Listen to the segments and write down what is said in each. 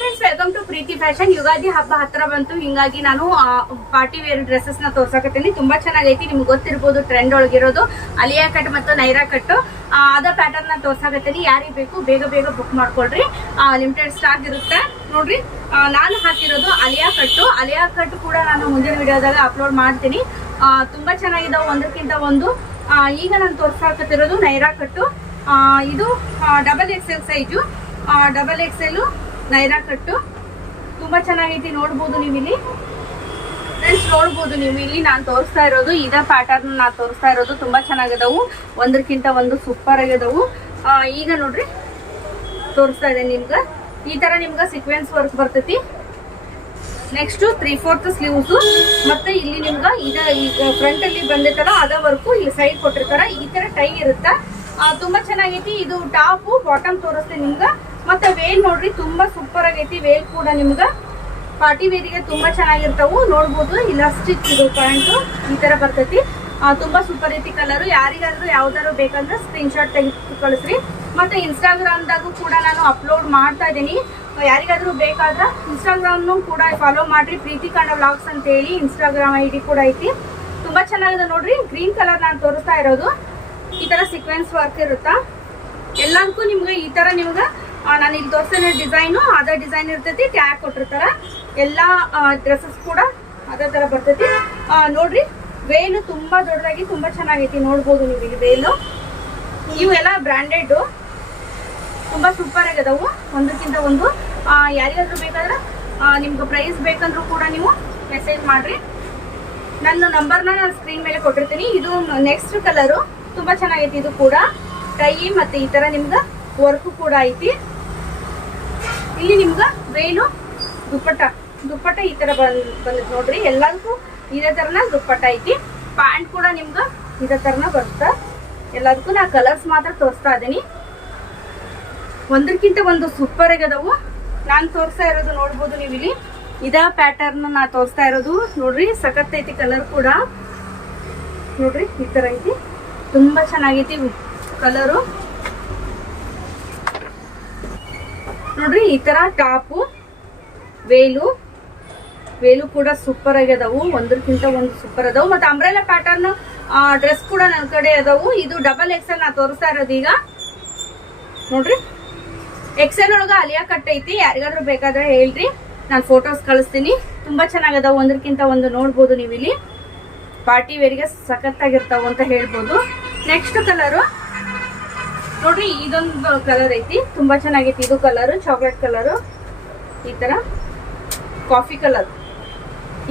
Friends welcome to Preethi fashion Yugadi ಹಬ್ಬ ಹತ್ರ ಬಂತು. ಹಿಂಗಾಗಿ ನಾನು ಪಾರ್ಟಿ ವೇರ್ ಡ್ರೆಸ್ಸಸ್ನ ತೋರ್ಸಕತ್ತೀನಿ. ತುಂಬಾ ಚೆನ್ನಾಗೈತಿ. ನಿಮ್ಗೆ ಗೊತ್ತಿರ್ಬೋದು ಟ್ರೆಂಡ್ ಒಳಗಿರೋದು. ಅಲಿಯಾ ಕಟ್ ಮತ್ತು ನೈರಾ ಕಟ್ ಅದ ಪ್ಯಾಟರ್ನ್ನ ತೋರ್ಸಕತ್ತೀನಿ. ಯಾರಿಗೆ ಬೇಕು, ಬೇಗ ಬೇಗ ಬುಕ್ ಮಾಡ್ಕೊಳ್ರಿ. ಲಿಮಿಟೆಡ್ ಸ್ಟಾಕ್ ಇರುತ್ತೆ. ನೋಡ್ರಿ ನಾನು ಹಾಕಿರೋದು ಅಲಿಯಾ ಕಟ್ಟು ಅಲಿಯಾ ಕಟ್ ಕೂಡ ನಾನು ಮುಂದಿನ ವಿಡಿಯೋದಾಗ ಅಪ್ಲೋಡ್ ಮಾಡ್ತೀನಿ. ತುಂಬಾ ಚೆನ್ನಾಗಿದ್ದಾವೆ ಒಂದಕ್ಕಿಂತ ಒಂದು. ಈಗ ನಾನು ತೋರ್ಸಕತ್ತಿರೋದು ನೈರಾ ಕಟ್ಟು ಇದು double X L size double X L Naira cut. ತುಂಬಾ ಚೆನ್ನಾಗೈತಿ, ನೋಡ್ಬೋದು ನೀವು ಇಲ್ಲಿ ಫ್ರೆಂಡ್ಸ್ ನೋಡ್ಬೋದು ನೀವು ಇಲ್ಲಿ ನಾನು ತೋರಿಸ್ತಾ ಇರೋದು, ಇದೇ ಪ್ಯಾಟರ್ನ್ ನಾನು ತೋರಿಸ್ತಾ ಇರೋದು ತುಂಬಾ ಚೆನ್ನಾಗಿದಾವು. ಒಂದಕ್ಕಿಂತ ಒಂದು ಸೂಪರ್ ಆಗಿದಾವು. ಈಗ ನೋಡ್ರಿ, ತೋರಿಸ್ತಾ ಇದೆ ನಿಮ್ಗೆ. ಈ ತರ ನಿಮ್ಗೆ ಸೀಕ್ವೆನ್ಸ್ ವರ್ಕ್ ಬರ್ತೈತಿ. ನೆಕ್ಸ್ಟ್ ತ್ರೀ ಫೋರ್ತ್ ಸ್ಲೀವ್ಸ್ ಮತ್ತೆ ಇಲ್ಲಿ ನಿಮ್ಗೆ ಇದ ಫ್ರಂಟ್ ಅಲ್ಲಿ ಬಂದೈತಲ್ಲ, ಅದ ವರ್ಕು ಇಲ್ಲಿ ಸೈಡ್ ಕೊಟ್ಟಿರ್ತಾರ. ಈ ತರ ಟೈ ಇರುತ್ತ? ತುಂಬಾ ಚೆನ್ನಾಗೈತಿ. ಇದು ಟಾಪ್ ಬಾಟಮ್ ತೋರಿಸ್ತೀನಿ ನಿಮ್ಗ. ಮತ್ತೆ ವೇಲ್ ನೋಡ್ರಿ, ತುಂಬಾ ಸೂಪರ್ ಆಗೈತಿ. ವೇಲ್ ಕೂಡ ನಿಮ್ಗ ಪಾರ್ಟಿ ವೇರಿಗೆ ತುಂಬಾ ಚೆನ್ನಾಗಿರ್ತಾವು. ನೋಡ್ಬೋದು ಇಲ್ಲ ಸ್ಟಿಚ್ ಇದು ಪ್ಯಾಂಟು ಈ ತರ ಬರ್ತೈತಿ. ತುಂಬಾ ಸೂಪರ್ ಐತಿ ಕಲರ್ ಯಾರಿಗಾದ್ರೂ ಯಾವ್ದಾದ್ರು ಬೇಕಂದ್ರೆ ಸ್ಕ್ರೀನ್ ಶಾಟ್ ತೆಗೆದು ಕಳಿಸ್ರಿ. ಮತ್ತೆ ಇನ್ಸ್ಟಾಗ್ರಾಮ್ದಾಗೂ ಕೂಡ ನಾನು ಅಪ್ಲೋಡ್ ಮಾಡ್ತಾ ಇದ್ದೀನಿ. ಯಾರಿಗಾದ್ರೂ ಬೇಕಾದ್ರೆ ಇನ್ಸ್ಟಾಗ್ರಾಮ್ನು ಕೂಡ ಫಾಲೋ ಮಾಡ್ರಿ. ಪ್ರೀತಿ ಕಾಂಡ ವ್ಲಾಗ್ಸ್ ಅಂತ ಹೇಳಿ ಇನ್ಸ್ಟಾಗ್ರಾಮ್ ಐ ಡಿ ಕೂಡ ಐತಿ. ತುಂಬಾ ಚೆನ್ನಾಗಿದೆ ನೋಡ್ರಿ. ಗ್ರೀನ್ ಕಲರ್ ನಾನು ತೋರಿಸ್ತಾ ಇರೋದು. ಈ ತರ ಸೀಕ್ವೆನ್ಸ್ ವರ್ಕ್ ಇರುತ್ತಾ? ಎಲ್ಲದಕ್ಕೂ ನಿಮ್ಗೆ ಈ ತರ ನಿಮ್ಗೆ ನಾನು ಇಲ್ಲಿ ತೋರಿಸಿದ ಡಿಸೈನು ಅದೇ ಡಿಸೈನ್ ಇರ್ತೈತಿ ಟ್ಯಾಗ್ ಕೊಟ್ಟಿರ್ತಾರ. ಎಲ್ಲ ಡ್ರೆಸ್ಸಸ್ ಕೂಡ ಅದೇ ಥರ ಬರ್ತೈತಿ. ನೋಡ್ರಿ ವೇಲು ತುಂಬ ದೊಡ್ಡದಾಗಿ, ತುಂಬ ಚೆನ್ನಾಗೈತಿ, ನೋಡ್ಬೋದು ನೀವು ಇಲ್ಲಿ ವೇಲು ಇವೆಲ್ಲ ಬ್ರ್ಯಾಂಡೆಡ್ ತುಂಬ ಸೂಪರ್ ಆಗದವು. ಒಂದಕ್ಕಿಂತ ಒಂದು ಯಾರಿಗಾದರೂ ಬೇಕಾದ್ರೆ ನಿಮ್ಗೆ ಪ್ರೈಸ್ ಬೇಕಂದ್ರೂ ಕೂಡ ನೀವು ಮೆಸೇಜ್ ಮಾಡಿರಿ. ನನ್ನ ನಂಬರ್ನ ನಾನು ಸ್ಕ್ರೀನ್ ಮೇಲೆ ಕೊಟ್ಟಿರ್ತೀನಿ. ಇದು ನೆಕ್ಸ್ಟ್ ಕಲರು ತುಂಬ ಚೆನ್ನಾಗೈತಿ ಇದು ಕೂಡ. ಟೈ ಮತ್ತು ಈ ಥರ ನಿಮ್ಗೆ ವರ್ಕ್ ಕೂಡ ಐತಿ. ಇಲ್ಲಿ ನಿಮ್ಗೆ ವೇಲು ದುಪ್ಪಟ್ಟ ದುಪ್ಪಟ್ಟ ಈ ತರ ಬಂದ್ ನೋಡ್ರಿ. ಎಲ್ಲದಕ್ಕೂ ಇದೇ ತರನ ದುಪ್ಪಟ್ಟ ಐತಿ. ಪ್ಯಾಂಟ್ ಕೂಡ ನಿಮ್ಗೆ ಇದೇ ತರನ ಬರುತ್ತ. ಎಲ್ಲದಕ್ಕೂ ನಾ ಕಲರ್ಸ್ ಮಾತ್ರ ತೋರಿಸ್ತಾ ಇದೀನಿ. ಒಂದಕ್ಕಿಂತ ಒಂದು ಸೂಪರ್ ಆಗದವು. ನಾನು ತೋರಿಸ್ತಾ ಇರೋದು ನೋಡ್ಬೋದು ನೀವು ಇಲ್ಲಿ ಇದ ಪ್ಯಾಟರ್ನ್ ನಾ ತೋರಿಸ್ತಾ ಇರೋದು ನೋಡ್ರಿ. ಸಖತ್ ಐತಿ ಕಲರ್ ಕೂಡ. ನೋಡ್ರಿ, ಈ ತರ ಐತಿ. ತುಂಬಾ ಚೆನ್ನಾಗೈತಿ ಕಲರು ನೋಡ್ರಿ, ಈ ತರ ಟಾಪು, ವೇಲು ವೇಲು ಕೂಡ ಸೂಪರ್ ಆಗ್ಯದವು. ಒಂದಕ್ಕಿಂತ ಒಂದು ಸೂಪರ್ ಅದಾವು. ಮತ್ತೆ ಅಂಬ್ರೆಲಾ ಪ್ಯಾಟರ್ನ್ ಡ್ರೆಸ್ ಕೂಡ ನನ್ನ ಕಡೆ ಅದಾವು. ಇದು ಡಬಲ್ ಎಕ್ಸೆಲ್ ನಾ ತೋರಿಸ್ತಾ ಇರೋದು ಈಗ. ನೋಡ್ರಿ. ಎಕ್ಸೆಲ್ ಒಳಗ ಅಲಿಯಾ ಕಟ್ ಐತಿ. ಯಾರಿಗಾದ್ರೂ ಬೇಕಾದ್ರೆ ಹೇಳ್ರಿ. ನಾನು ಫೋಟೋಸ್ ಕಳಿಸ್ತೀನಿ. ತುಂಬಾ ಚೆನ್ನಾಗದಾವು. ಒಂದಕ್ಕಿಂತ ಒಂದು ನೋಡ್ಬೋದು ನೀವು ಇಲ್ಲಿ ಪಾರ್ಟಿ ವೇರಿಗೆ ಸಖತ್ತಾಗಿರ್ತಾವು ಅಂತ ಹೇಳ್ಬೋದು. ನೆಕ್ಸ್ಟ್ ಕಲರು ನೋಡ್ರಿ, ಇದೊಂದು ಕಲರ್ ಐತಿ. ತುಂಬಾ ಚೆನ್ನಾಗೈತಿ. ಇದು ಕಲರ್ ಚಾಕ್ಲೇಟ್ ಕಲರ್ ಈ ತರ ಕಾಫಿ ಕಲರ್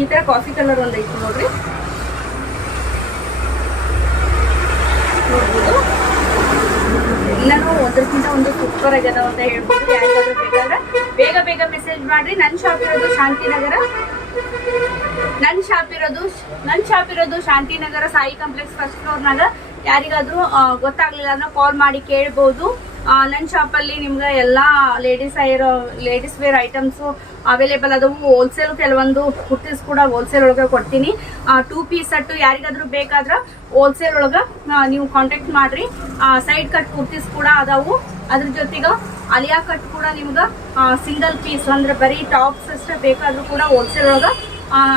ಈ ತರ ಕಾಫಿ ಕಲರ್ ಒಂದ್ ಐತಿ ನೋಡ್ರಿ. ನೋಡ್ಬೋದು. ಎಲ್ಲನೂ ಒಂದಕ್ಕಿಂತ ಒಂದು ಸೂಪರ್ ಆಗ್ಯದ ಅಂತ ಹೇಳ್ಬೋದು. ಬೇಗ ಬೇಗ ಮೆಸೇಜ್ ಮಾಡ್ರಿ. ನನ್ನ ಶಾಪ್ ಇರೋದು ಶಾಂತಿನಗರ. ನನ್ನ ಶಾಪ್ ಇರೋದು ನನ್ನ ಶಾಪ್ ಇರೋದು ಶಾಂತಿನಗರ ಸಾಯಿ ಕಾಂಪ್ಲೆಕ್ಸ್ ಫಸ್ಟ್ ಫ್ಲೋರ್ನಾಗ ಯಾರಿಗಾದ್ರೂ ಗೊತ್ತಾಗ್ಲಿಲ್ಲ ಅಂದ್ರೆ ಕಾಲ್ ಮಾಡಿ ಕೇಳ್ಬೋದು. ನನ್ನ ಶಾಪಲ್ಲಿ ನಿಮ್ಗೆ ಎಲ್ಲ ಲೇಡೀಸ್ ಇರೋ ಲೇಡೀಸ್ ವೇರ್ ಐಟಮ್ಸು ಅವೈಲೇಬಲ್ ಅದಾವು. ಹೋಲ್ಸೇಲ್ ಕೆಲವೊಂದು ಕುರ್ತೀಸ್ ಕೂಡ ಹೋಲ್ಸೇಲ್ ಒಳಗೆ ಕೊಡ್ತೀನಿ. ಟೂ ಪೀಸ್ ಸಟ್ಟು ಯಾರಿಗಾದ್ರೂ ಬೇಕಾದ್ರೆ ಹೋಲ್ಸೇಲ್ ಒಳಗೆ ನೀವು ಕಾಂಟ್ಯಾಕ್ಟ್ ಮಾಡ್ರಿ. ಸೈಡ್ ಕಟ್ ಕುರ್ತೀಸ್ ಕೂಡ ಅದಾವು. ಅದ್ರ ಜೊತೆಗೆ ಅಲಿಯಾ ಕಟ್ ಕೂಡ ನಿಮ್ಗೆ ಸಿಂಗಲ್ ಪೀಸ್ ಅಂದ್ರೆ ಬರೀ ಟಾಪ್ಸ್ ಅಷ್ಟೇ ಬೇಕಾದ್ರೂ ಕೂಡ ಹೋಲ್ಸೇಲ್ ಒಳಗೆ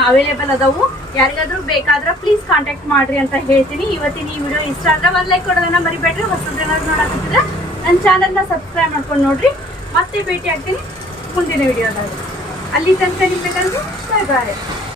ಅವೈಲೇಬಲ್ ಅದಾವು. ಯಾರಿಗಾದ್ರೂ ಬೇಕಾದ್ರೆ ಪ್ಲೀಸ್ ಕಾಂಟ್ಯಾಕ್ಟ್ ಮಾಡ್ರಿ ಅಂತ ಹೇಳ್ತೀನಿ. ಇವತ್ತಿನ ಈ ವಿಡಿಯೋ ಇಷ್ಟ ಆದ್ರೆ ಒಂದು ಲೈಕ್ ಕೊಡೋದನ್ನ ಮರಿಬೇಡ್ರಿ. ಹೊಸದೇನಾದ್ರು ನೋಡಕ್ಕಿದ್ರೆ ನನ್ನ ಚಾನಲ್ನ ಸಬ್ಸ್ಕ್ರೈಬ್ ಮಾಡ್ಕೊಂಡು ನೋಡ್ರಿ. ಮತ್ತೆ ಭೇಟಿ ಆಗ್ತೀನಿ ಮುಂದಿನ ವಿಡಿಯೋದಾಗ ಅಲ್ಲಿ ತನಕ ನಿಮ್ಗೆ ಬಾಯ್ ಬಾಯ್